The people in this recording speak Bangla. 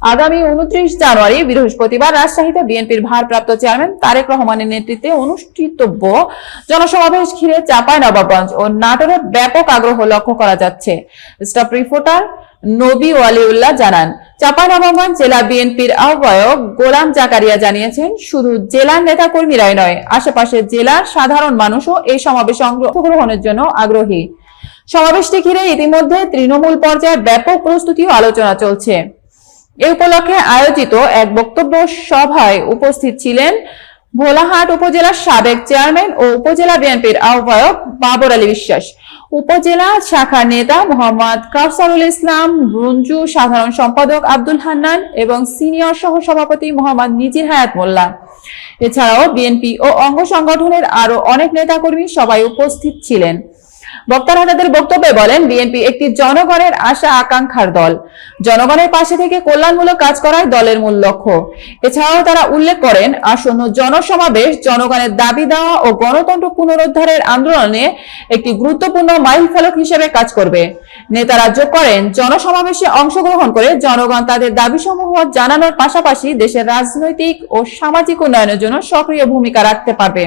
আগামী 29 জানুয়ারি বৃহস্পতিবার রাজশাহীতে বিএনপির ভারপ্রাপ্ত চেয়ারম্যান তারেক রহমানের নেতৃত্বে অনুষ্ঠিতব্য জনসমাবেশ ঘিরে চাঁপাইনবাবগঞ্জ ও নাটোরে ব্যাপক আগ্রহ লক্ষ্য করা যাচ্ছে। স্টাফ রিপোর্টার নবী ওয়ালিউল্লাহ জানান, চাঁপাইনবাবগঞ্জ জেলা বিএনপির আহ্বায়ক গোলাম জাকারিয়া জানিয়েছেন, শুধু জেলার নেতাকর্মীরাই নয়, আশেপাশের জেলার সাধারণ মানুষও এই সমাবেশে অংশগ্রহণের জন্য আগ্রহী। সমাবেশটি ঘিরে ইতিমধ্যে তৃণমূল পর্যায়ে ব্যাপক প্রস্তুতি ও আলোচনা চলছে। এ উপলক্ষে আয়োজিত এক বক্তব্য সভায় উপস্থিত ছিলেন ভোলাহাট উপজেলার সাবেক চেয়ারম্যান ও উপজেলা বিএনপির আহ্বায়ক বাবর আলী বিশ্বাস, উপজেলা শাখার নেতা মোহাম্মদ কাউসারুল ইসলাম রঞ্জু, সাধারণ সম্পাদক আব্দুল হান্নান এবং সিনিয়র সহ সভাপতি মোহাম্মদ নিজির হায়াত মোল্লা। এছাড়াও বিএনপি ও অঙ্গ সংগঠনের আরো অনেক নেতাকর্মী সবাই উপস্থিত ছিলেন। বক্তারা তাদের বক্তব্যে বলেন, বিএনপি একটি জনগণের আশা আকাঙ্ক্ষার দল। জনগণের পাশে থেকে কল্যাণমূলক কাজ করাই দলের মূল লক্ষ্য। এছাড়াও তারা উল্লেখ করেন, আসন্ন জনসমাবেশ জনগণের দাবি দেওয়া ও গণতন্ত্র পুনরুদ্ধারের আন্দোলনে একটি গুরুত্বপূর্ণ মাইলফলক হিসেবে কাজ করবে। নেতারা যোগ করেন, জনসমাবেশে অংশগ্রহণ করে জনগণ তাদের দাবিসমূহ জানানোর পাশাপাশি দেশের রাজনৈতিক ও সামাজিক উন্নয়নের জন্য সক্রিয় ভূমিকা রাখতে পারবে।